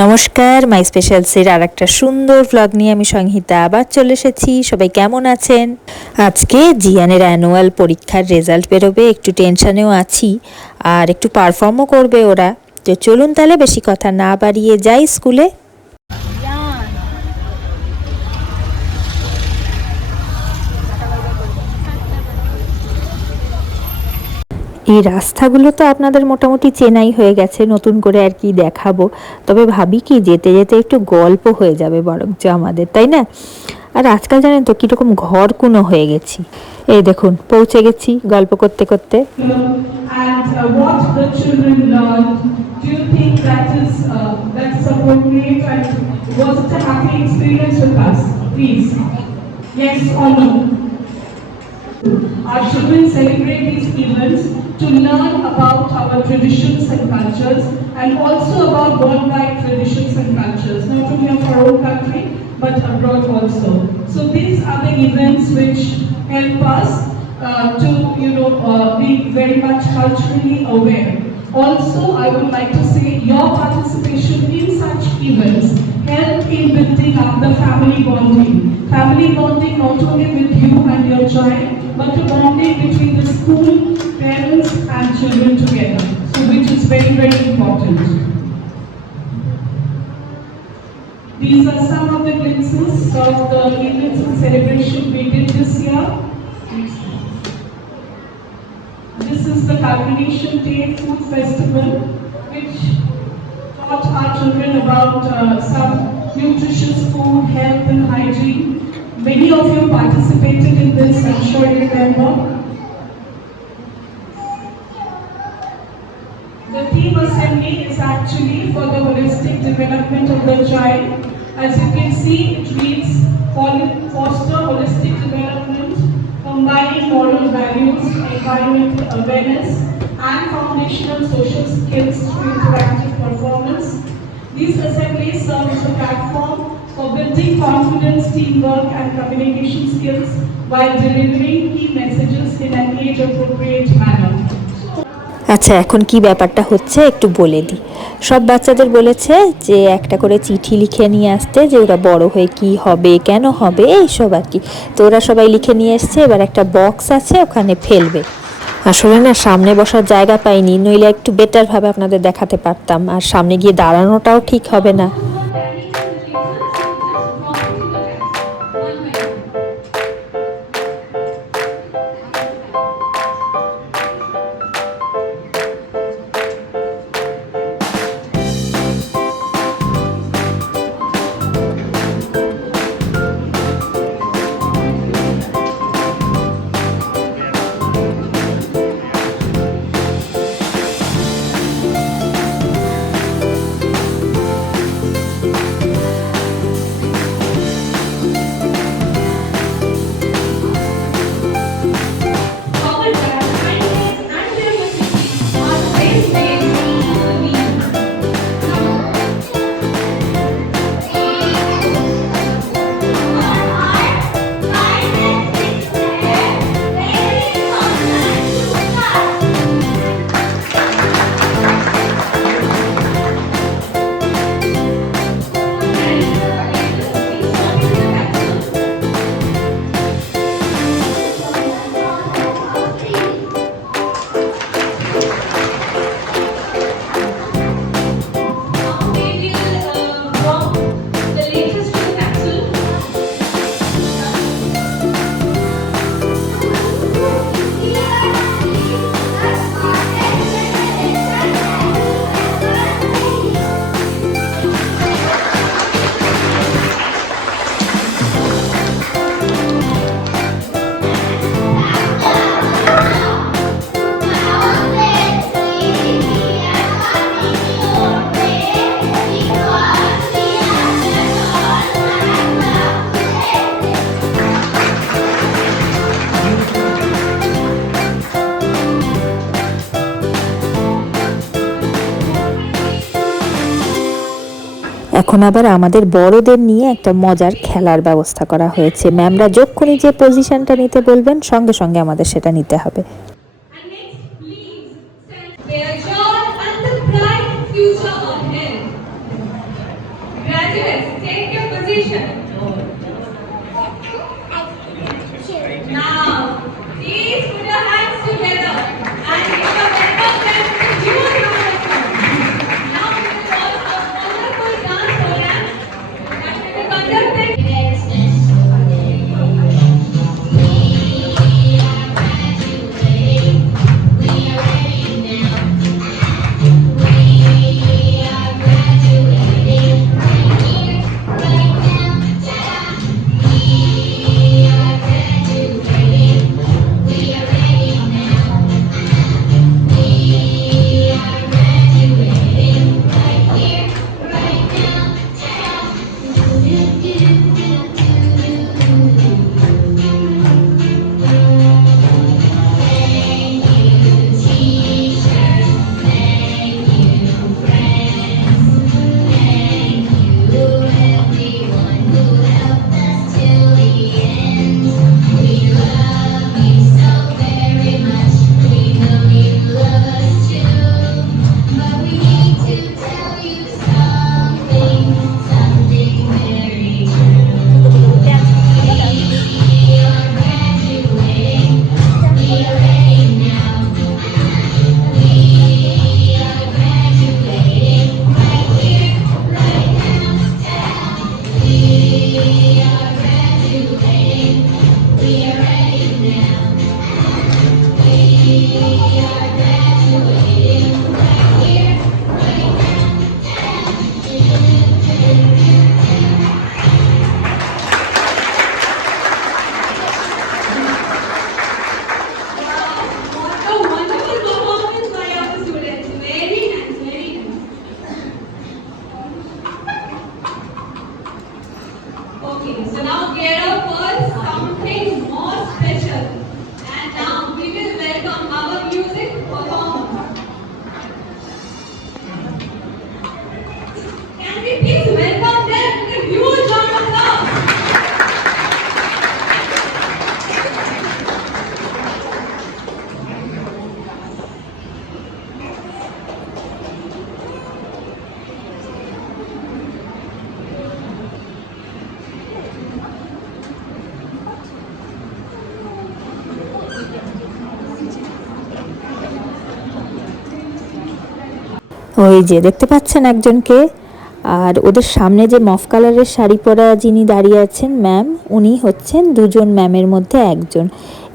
নমস্কার, মাই স্পেশালসের আর একটা সুন্দর ভ্লগ নিয়ে আমি সংহিতা আবার চলে এসেছি। সবাই কেমন আছেন? আজকে জিয়ানের অ্যানুয়াল পরীক্ষার রেজাল্ট বেরোবে, একটু টেনশনেও আছি আর একটু পারফর্মও করবে ওরা। তো চলুন তাহলে বেশি কথা না বাড়িয়ে যাই স্কুলে। এই রাস্তাগুলো তো আপনাদের মোটামুটি চেনাই হয়ে গেছে, নতুন করে আর কি দেখাবো। তবে ভাবি কি যেতে যেতে একটু গল্প হয়ে যাবে বরঞ্চ আমাদের, তাই না? আর আজকাল জানেন তো কীরকম ঘরকুনো হয়ে গেছি। এই দেখুন পৌঁছে গেছি গল্প করতে করতে। Our children celebrate these events to learn about our traditions and cultures, and also about worldwide traditions and cultures, not only of our own country but abroad also. So these are the events which help us to be very much culturally aware. Also, I would like to say your participation in such events help in building up the family bonding. Family bonding not only with you and your child, but the bonding between the school, parents and children together, so which is very, very important. These are some of the glimpses of the events and celebration we did this year. This is the Culmination Day Food Festival, which taught our children about some nutritious food, health and hygiene. Many of you participated in this, I'm sure you remember. The theme assembly is actually for the holistic development of the child. As you can see, it reads, foster holistic development, combining moral values, environmental awareness, and foundational social skills through interactive performance. These assemblies serve as a platform for building confidence, teamwork, and communication skills while delivering key messages in an age-appropriate manner. আচ্ছা, এখন কি ব্যাপারটা হচ্ছে একটু বলে দিই। সব বাচ্চাদের বলেছে যে একটা করে চিঠি লিখে নিয়ে আসতে, যে ওরা বড় হয়ে কি হবে, কেন হবে, এইসব আর কি। তো ওরা সবাই লিখে নিয়ে এসছে। এবার একটা বক্স আছে, ওখানে ফেলবে। আসলে না সামনে বসার জায়গা পাইনি, নইলে একটু বেটারভাবে আপনাদের দেখাতে পারতাম। আর সামনে গিয়ে দাঁড়ানোটাও ঠিক হবে না। এখন আবার আমাদের বড়দের নিয়ে একটা মজার খেলার ব্যবস্থা করা হয়েছে। ম্যামরা যখনই যে পজিশনটা নিতে বলবেন সঙ্গে সঙ্গে আমাদের সেটা নিতে হবে। graduates, take your position. Now, please put your hands together and give a welcome them to the huge round of applause. Now we will watch a wonderful dance program that will be conducted. What a wonderful performance by our students. Very nice, very nice. Okay, so now gear up for something more special. And now we will welcome our music performer. Can we please welcome them with a huge round of applause? ওই যে দেখতে পাচ্ছেন একজনকে, আর ওদের সামনে যে মফ কালারের শাড়ি পরা যিনি দাঁড়িয়ে আছেন ম্যাম, উনি হচ্ছেন দুজন ম্যামের মধ্যে একজন।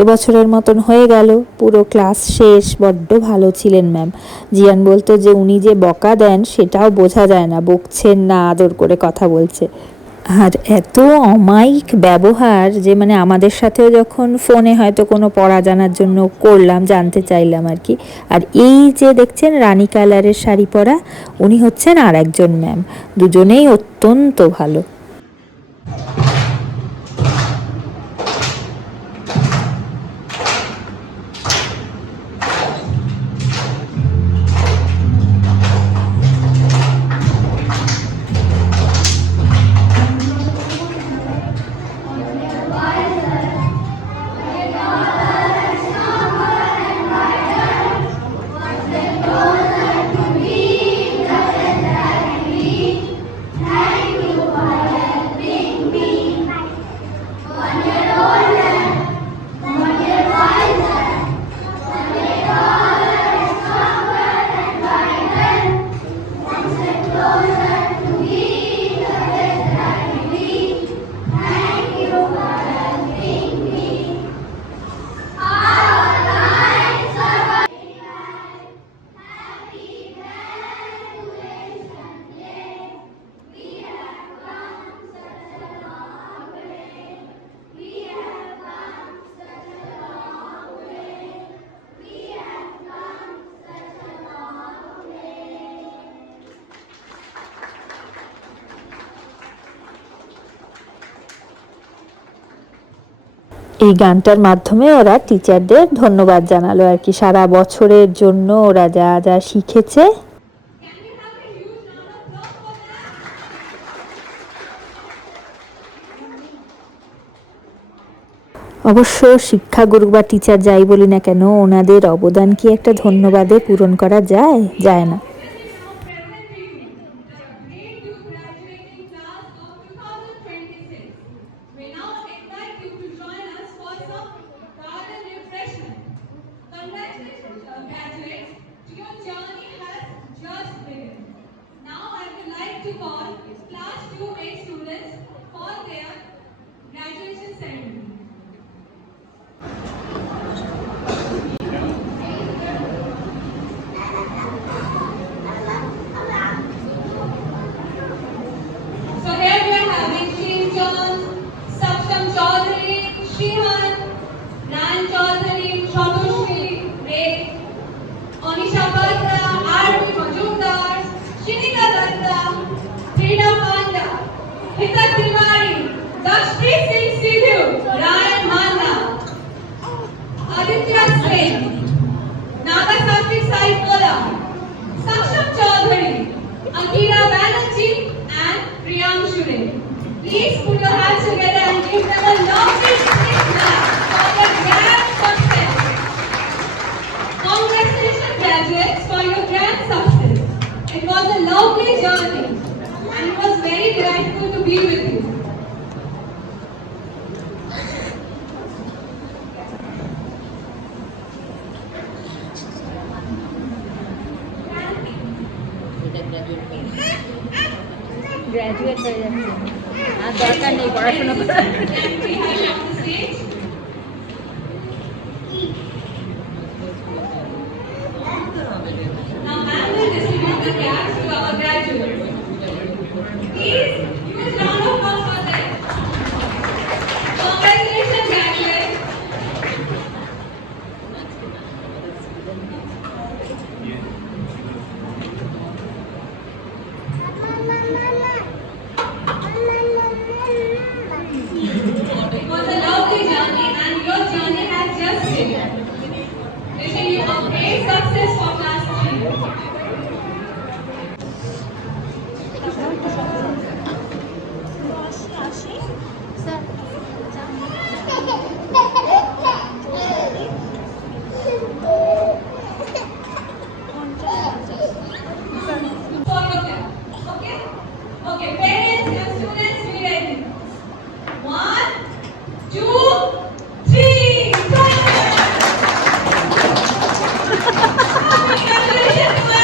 এবছরের মতন হয়ে গেল, পুরো ক্লাস শেষ। বড্ড ভালো ছিলেন ম্যাম। জিয়ান বলতো যে উনি যে বকা দেন সেটাও বোঝা যায় না, বকছেন না, আদর করে কথা বলছে। আর এত অমায়িক ব্যবহার যে মানে আমাদের সাথেও যখন ফোনে হয়তো কোনো পড়া জানার জন্য করলাম, জানতে চাইলাম আর কি। আর এই যে দেখছেন রানী কালারের শাড়ি পরা, উনি হচ্ছেন আর একজন ম্যাম। দুজনেই অত্যন্ত ভালো। এই গানটার মাধ্যমে ওরা টিচারদের ধন্যবাদ জানালো আর কি, সারা বছরের জন্য ওরা যা যা শিখেছে। অবশ্য শিক্ষাগুরু বা টিচার যাই বলি না কেন, ওনাদের অবদান কি একটা ধন্যবাদে পূরণ করা যায়? যায় না। Present you, the grade 2 graduating class now invite you to join us for some garden refreshment. Congratulations, graduates. Your journey has just begun. Now I would like to call Class 2A students for their graduation ceremony. So here we are having Shiv John, Saksham Chaudhary, Shihan, Ran Chaudhary, Shatushri, Ray, Anisha Batra, R.B. Majumdar, Shinika Datta, Frida Panda, Hita Tiwari, Dashpreet Singh Sidhu, Ryan Manda, Aditya Singh, Nagasaki Sai Kola, Saksham Chaudhary, Ankita Banerjee, and Priyam Shure. Please put your hands together and give them a lovely big clap for their grand success. Congratulations, graduates, for your grand success. It was a lovely journey, and it was very delightful to be with you. Graduate হয়ে যাচ্ছে আর দরকার নেই পড়াশোনা করার। Now I will distribute the caps to our graduates. Please, huge round of applause for them. Congratulations, graduates. It was a lovely journey, and your journey has just begun. Wishing you a great success for class 3. Four of them. Okay? Okay, parents and students, be ready. 1, 2, 3, go! Congratulations to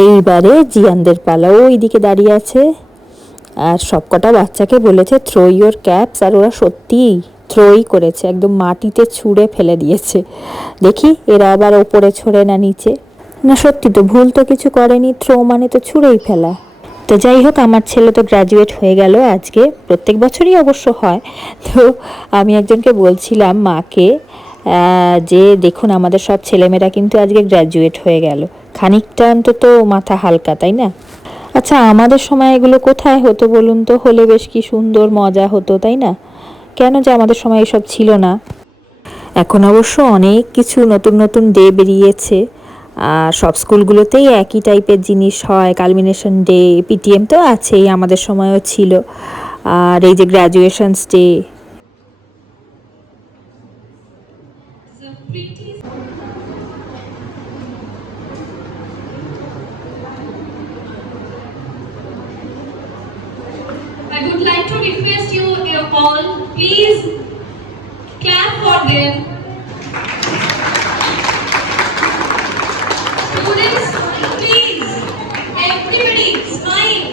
এইবারে জিয়ানদের পালা, ওইদিকে দাঁড়িয়ে আছে আর সবকটা বাচ্চাকে বলেছে throw your caps, আর ওরা সত্যিই থ্রোই করেছে, একদম মাটিতে ছুঁড়ে ফেলে দিয়েছে। দেখি এরা আবার ওপরে ছড়ে না নিচে, না সত্যি তো ভুল তো কিছু করেনি, থ্রো মানে তো ছুঁড়েই ফেলা। তো যাই হোক, আমার ছেলে তো গ্র্যাজুয়েট হয়ে গেল আজকে, প্রত্যেক বছরই অবশ্য হয়। তো আমি একজনকে বলছিলাম মাকে যে দেখুন আমাদের সব ছেলেমেয়েরা কিন্তু আজকে গ্র্যাজুয়েট হয়ে গেল, খানিকটা অন্তত মাথা হালকা, তাই না? আচ্ছা আমাদের সময় এগুলো কোথায় হতো বলুন তো, হলে বেশ কি সুন্দর মজা হতো, তাই না? কেন যে আমাদের সময় এসব ছিল না। এখন অবশ্য অনেক কিছু নতুন নতুন ডে বেরিয়েছে, আর সব স্কুলগুলোতেই একই টাইপের জিনিস হয়, কালমিনেশন ডে, পিটিএম তো আছেই, আমাদের সময়ও ছিল, আর এই যে graduations day. I would like to request you all, please clap for them. Students, please, everybody smile.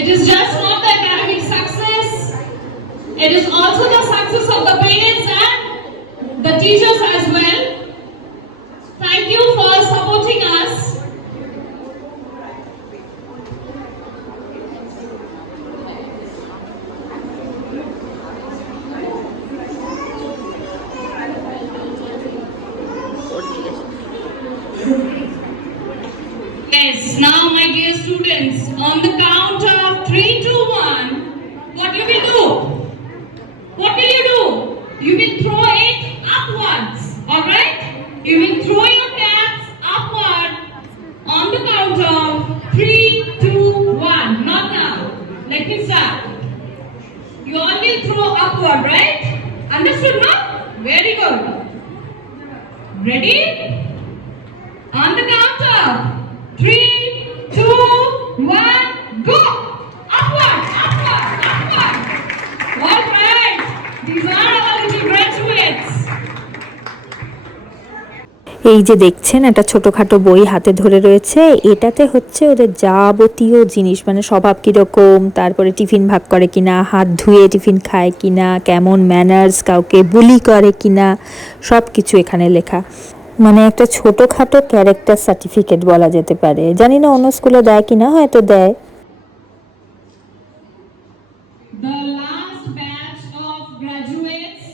It is just not the academic success, it is also the success of the parents and the teachers as well. Thank you for supporting us. students, on the count of 3, 2, 1, what you will do? What will you do? You will throw it upwards, alright? You will throw your caps upward on the count of 3, 2, 1. Not now. Let me start. You all will throw upward, right? Understood, no? Very good. Ready? On the count of 3, 2, 1, go! Upward, upward, upward. All right. These are our little graduates. এই যে দেখছেন একটা ছোটোখাটো বই হাতে ধরে রয়েছে, এটাতে হচ্ছে ওদের যাবতীয় জিনিস, মানে স্বভাব কীরকম, তারপরে টিফিন ভাগ করে কিনা, হাত ধুয়ে টিফিন খায় কিনা, কেমন ম্যানার্স, কাউকে বুলি করে কিনা, সব কিছু এখানে লেখা। মানে একটা ছোটোখাটো ক্যারেক্টার সার্টিফিকেট বলা যেতে পারে। জানি না অন্য স্কুলে দেয় কিনা, হয়তো দেয়। The last batch of graduates.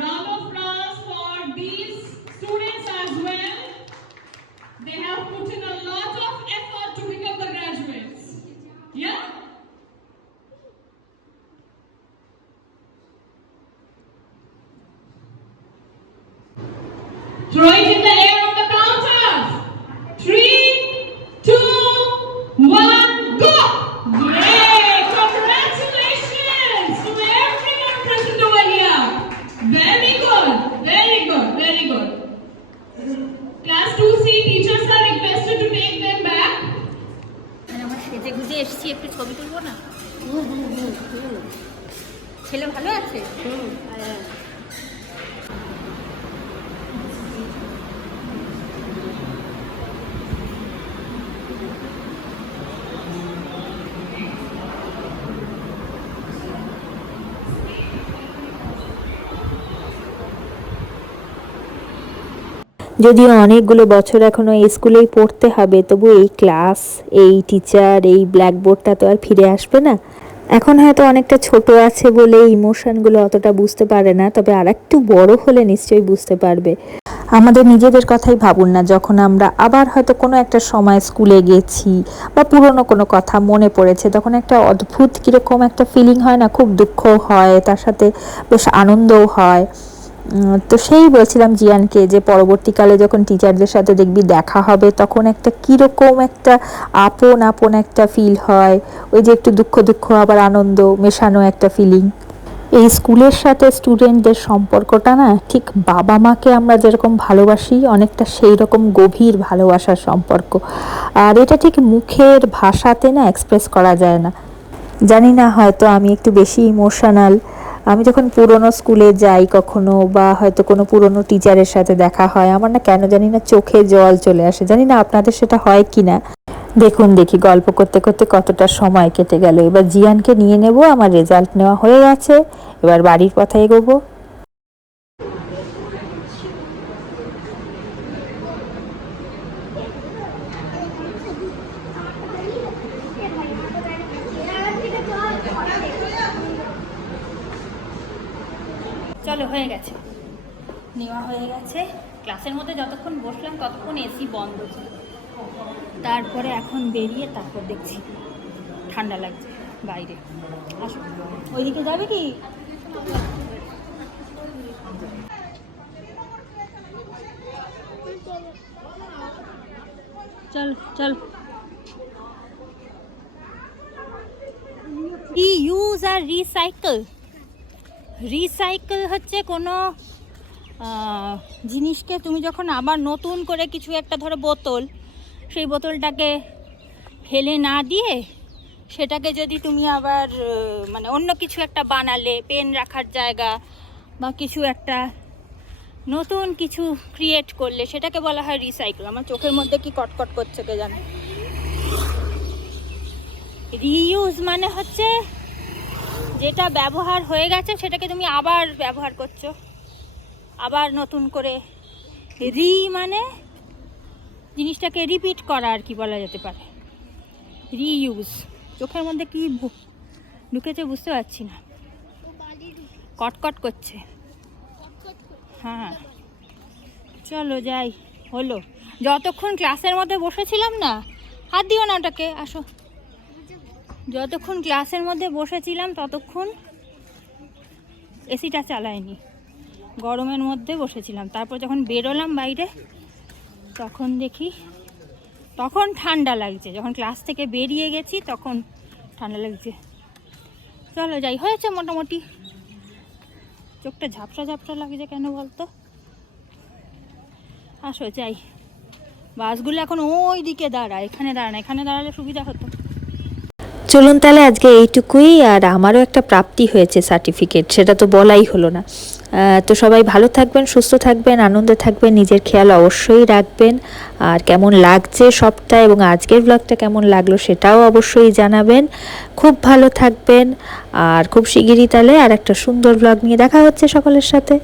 Round of applause for these students as well. They have put in a lot of effort to become the graduates. Yeah? Throw it in the air on the count of 3, 2, 1, go! Yay! Congratulations to everyone present over here. Very good, very good, very good. Class 2C teachers are requested to take them back. আমার সেজে গুজে এসেছি, একটু ছবি তুলবো না? ছেলে ভালো আছে? যদিও অনেকগুলো বছর এখনো এই স্কুলেই পড়তে হবে, তবু এই ক্লাস, এই টিচার, এই ব্ল্যাকবোর্ডটা তো আর ফিরে আসবে না। এখন হয়তো অনেকটা ছোট আছে বলে ইমোশনগুলো অতটা বুঝতে পারে না, তবে আর একটু বড় হলে নিশ্চয়ই বুঝতে পারবে। আমাদের নিজেদের কথাই ভাবুন না, যখন আমরা আবার হয়তো কোনো একটা সময় স্কুলে গেছি বা পুরনো কোনো কথা মনে পড়েছে, তখন একটা অদ্ভুত কীরকম একটা ফিলিং হয় না, খুব দুঃখও হয়, তার সাথে বেশ আনন্দও হয়। তো সেই বলছিলাম জিয়ানকে যে পরবর্তীকালে যখন টিচারদের সাথে দেখবি দেখা হবে, তখন একটা কীরকম একটা আপন আপন একটা ফিল হয়, ওই যে একটু দুঃখ দুঃখ আবার আনন্দ মেশানো একটা ফিলিং। এই স্কুলের সাথে স্টুডেন্টদের সম্পর্কটা না, ঠিক বাবা মাকে আমরা যেরকম ভালোবাসি, অনেকটা সেই রকম গভীর ভালোবাসার সম্পর্ক। আর এটা ঠিক মুখের ভাষাতে না এক্সপ্রেস করা যায় না। জানি না, হয়তো আমি একটু বেশি ইমোশনাল। আমি যখন পুরনো স্কুলে যাই কখনো, বা হয়তো কোনো পুরনো টিচারের সাথে দেখা হয়, আমার না কেন জানি না চোখে জল চলে আসে। জানি না আপনাদের সেটা হয় কি না। দেখুন দেখি গল্প করতে করতে কতটা সময় কেটে গেল। এবার জিয়ানকে নিয়ে নেব, আমার রেজাল্ট নেওয়া হয়ে গেছে, এবার বাড়ির পথে এগোবো। চলো, হয়ে গেছে, নেওয়া হয়ে গেছে। ক্লাসের মধ্যে যতক্ষণ বসলাম ততক্ষণ এসি বন্ধ ছিল, তারপরে এখন বেরিয়ে তারপর দেখছি ঠান্ডা লাগছে বাইরে। আসো, ওইদিকে যাবে কি? চল চল। রিইউজ আর রিসাইকেল। রিসাইকেল হচ্ছে কোনো জিনিসকে তুমি যখন আবার নতুন করে কিছু একটা, ধরো বোতল, সেই বোতলটাকে ফেলে না দিয়ে সেটাকে যদি তুমি আবার মানে অন্য কিছু একটা বানালে, পেন রাখার জায়গা বা কিছু একটা নতুন কিছু ক্রিয়েট করলে, সেটাকে বলা হয় রিসাইকেল। আমার চোখের মধ্যে কি কটকট করছে কে জানে। রিইউজ মানে হচ্ছে যেটা ব্যবহার হয়ে গেছে সেটাকে তুমি আবার ব্যবহার করছো, আবার নতুন করে। রি মানে জিনিসটাকে রিপিট করা আর কি বলা যেতে পারে। রিইউজ। চোখের মধ্যে কি ঢুকেছে বুঝতে পারছি না, কটকট করছে। হ্যাঁ চলো যাই। হলো, যতক্ষণ ক্লাসের মধ্যে বসেছিলাম না, হাত দিও না ওটাকে, আসো। যতক্ষণ ক্লাসের মধ্যে বসেছিলাম ততক্ষণ এসিটা চালায়নি, গরমের মধ্যে বসেছিলাম। তারপর যখন বেরোলাম বাইরে তখন দেখি তখন ঠান্ডা লাগছে, যখন ক্লাস থেকে বেরিয়ে গেছি তখন ঠান্ডা লাগছে। চলো যাই, হয়েছে মোটামুটি। চোখটা ঝাপসা ঝাপসা লাগছে কেন বলতো? আসো যাই। বাসগুলো এখন ওই দিকে দাঁড়ায়, এখানে দাঁড়ায়, এখানে দাঁড়ালে সুবিধা হতো। চলুন তাহলে আজকে এইটুকুই। আর আমারও একটা প্রাপ্তি হয়েছে সার্টিফিকেট, সেটা তো বলাই হলো না। তো সবাই ভালো থাকবেন, সুস্থ থাকবেন, আনন্দে থাকবেন, নিজের খেয়াল অবশ্যই রাখবেন। আর কেমন লাগছে সবটা এবং আজকের ব্লগটা কেমন লাগলো সেটাও অবশ্যই জানাবেন। খুব ভালো থাকবেন। আর খুব শিগগিরই তাহলে আর একটা সুন্দর ব্লগ নিয়ে দেখা হচ্ছে সকলের সাথে।